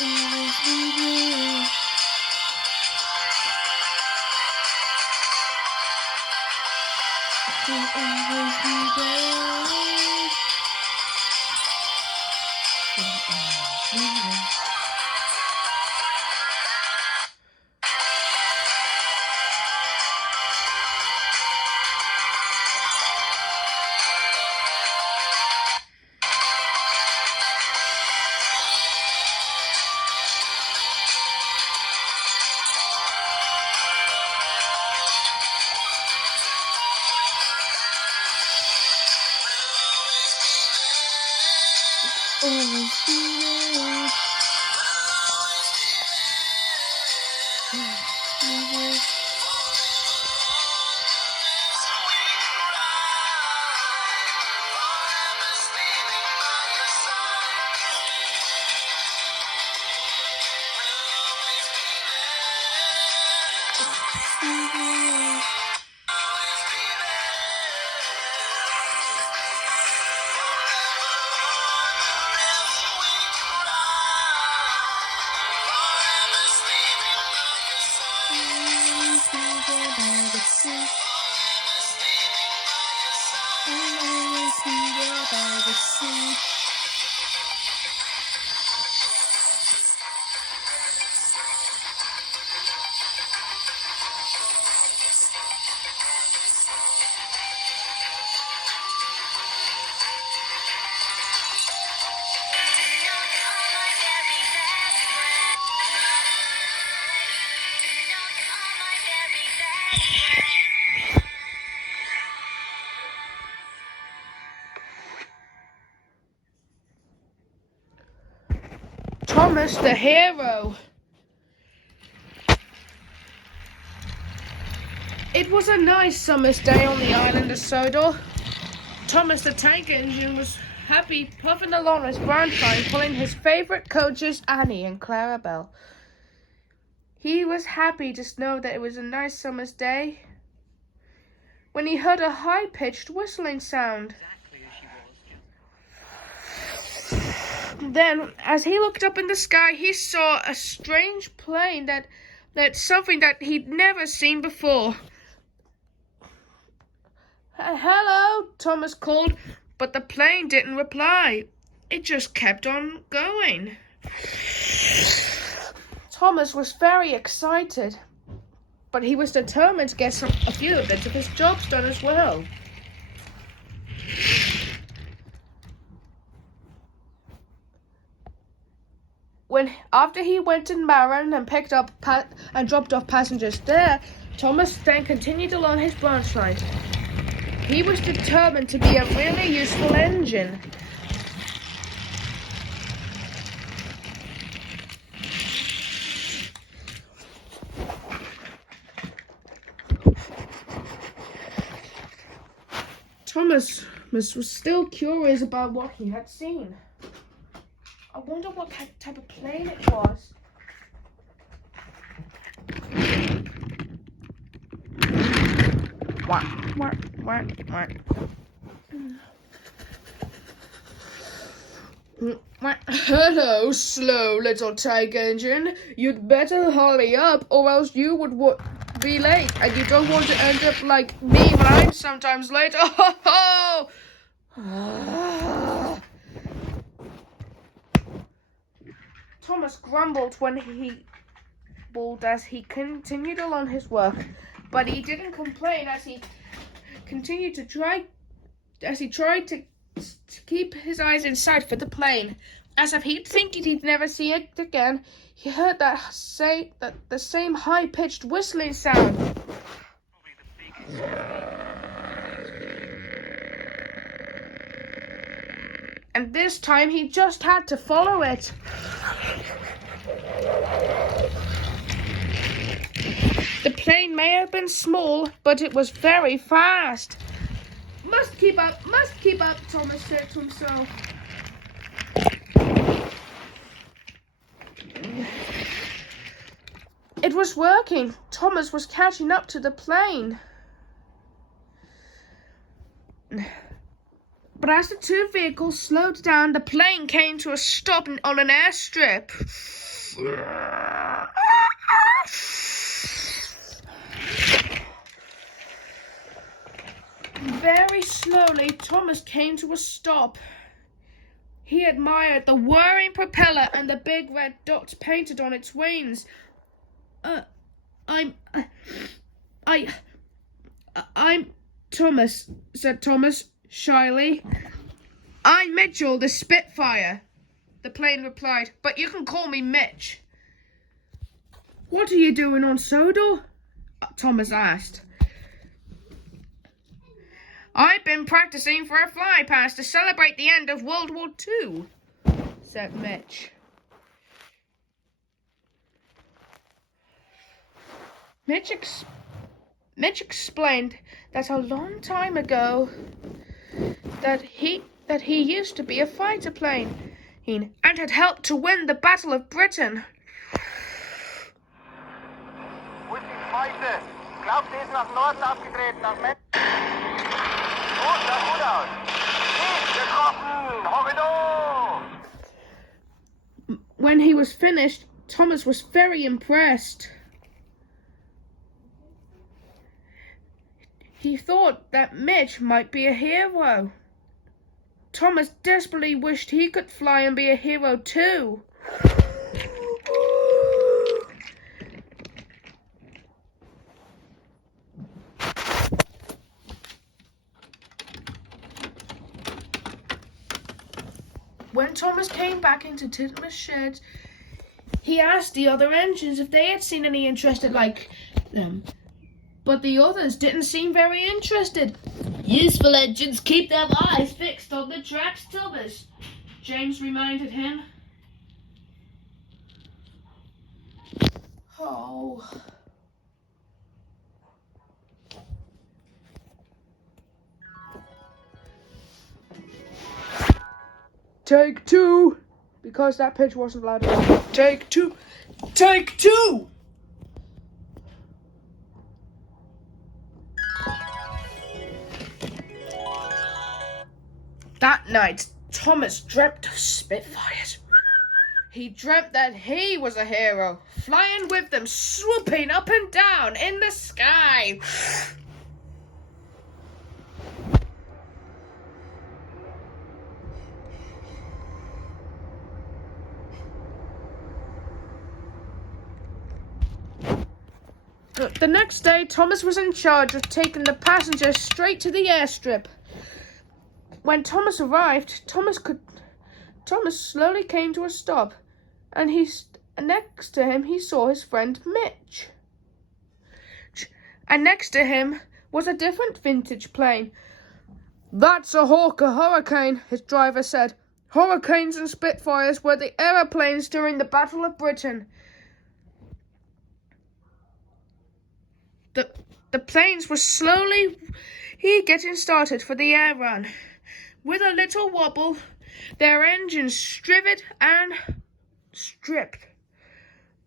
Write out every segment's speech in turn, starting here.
always be there. You'll always be there. You'll always be there. Always be there. Thomas the hero. It was a nice summer's day on the island of Sodor. Thomas the tank engine was happy, puffing along his grandfather, pulling his favorite coaches, Annie and Clarabelle. He was happy to know that it was a nice summer's day when he heard a high-pitched whistling sound. Then, as he looked up in the sky, he saw a strange plane that's something that he'd never seen before. "Hello," Thomas called, but the plane didn't reply. It just kept on going. Thomas was very excited, but he was determined to get a few of his jobs done as well. After he went in Marin and picked up and dropped off passengers there, Thomas then continued along his branch line. He was determined to be a really useful engine. Thomas was still curious about what he had seen. I wonder what type of plane it was. What? Hello, slow little tank engine. You'd better hurry up, or else you would be late, and you don't want to end up like me when I'm sometimes late. Oh! Thomas grumbled as he continued along his work, but he didn't complain as he continued to tried to keep his eyes in sight for the plane. As if he'd thinking he'd never see it again, he heard the same high-pitched whistling sound. And this time he just had to follow it. The plane may have been small, but it was very fast. Must keep up, Thomas said to himself. It was working. Thomas was catching up to the plane. But as the two vehicles slowed down, the plane came to a stop on an airstrip. Very slowly, Thomas came to a stop. He admired the whirring propeller and the big red dots painted on its wings. I'm Thomas, said Thomas shyly. I'm Mitchell, the Spitfire, the plane replied, but you can call me Mitch. What are you doing on Sodor? Thomas asked. I've been practicing for a fly past to celebrate the end of World War II, said Mitch. Mitch explained that a long time ago that he used to be a fighter plane and had helped to win the Battle of Britain. Wo ist die zweite? Ich glaube, sie ist nach Norden abgedreht, nach Metz. Gut, sah gut aus. Getroffen! Horrido! When he was finished, Thomas was very impressed. He thought that Mitch might be a hero. Thomas desperately wished he could fly and be a hero too. When Thomas came back into Titmus' shed, he asked the other engines if they had seen any interested like them. But the others didn't seem very interested. Useful engines keep their eyes fixed on the tracks, Thomas, James reminded him. Oh. Take two! Because that pitch wasn't loud enough. Take two! Take two! That night, Thomas dreamt of Spitfires. He dreamt that he was a hero, flying with them, swooping up and down in the sky. The next day, Thomas was in charge of taking the passengers straight to the airstrip. When Thomas arrived, Thomas slowly came to a stop, and next to him he saw his friend Mitch. And next to him was a different vintage plane. That's a Hawker Hurricane, his driver said. Hurricanes and Spitfires were the aeroplanes during the Battle of Britain. The planes were slowly getting started for the air run. With a little wobble, their engines strivered and stripped,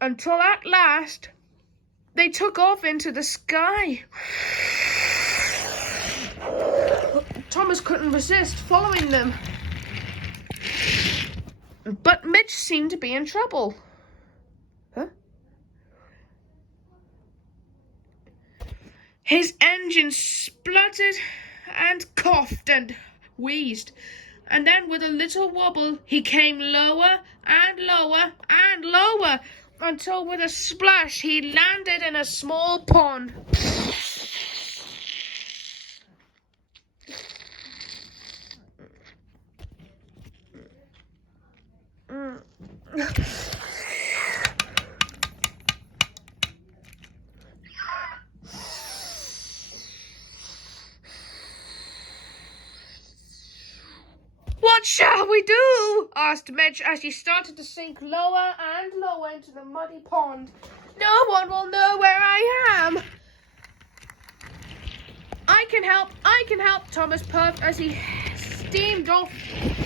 until at last they took off into the sky. Thomas couldn't resist following them. But Mitch seemed to be in trouble. His engine spluttered and coughed and wheezed, and then with a little wobble he came lower and lower and lower, until with a splash he landed in a small pond. What shall we do? Asked Mitch as he started to sink lower and lower into the muddy pond. No one will know where I am. I can help, Thomas puffed as he steamed off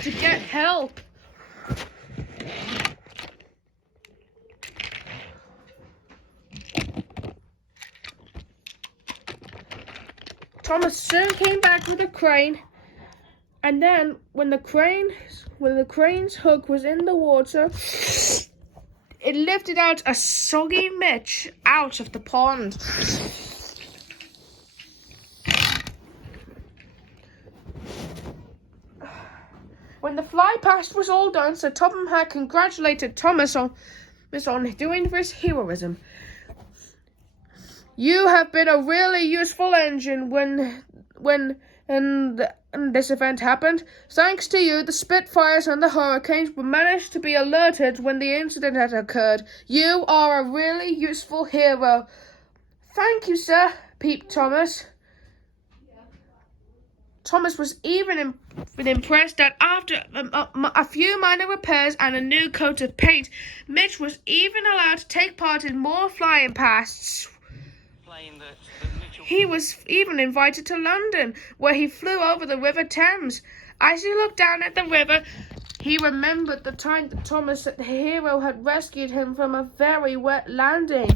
to get help. Thomas soon came back with a crane. And then, when the crane's hook was in the water, it lifted out a soggy Mitch out of the pond. When the fly past was all done, Sir Topham had congratulated Thomas on doing his heroism. You have been a really useful engine when this event happened. Thanks to you, the Spitfires and the Hurricanes were managed to be alerted when the incident had occurred. You are a really useful hero. Thank you, sir, peeped Thomas. Thomas was even impressed that after a few minor repairs and a new coat of paint, Mitch was even allowed to take part in more flying pasts. He was even invited to London, where he flew over the River Thames. As he looked down at the river, he remembered the time that Thomas, the hero, had rescued him from a very wet landing.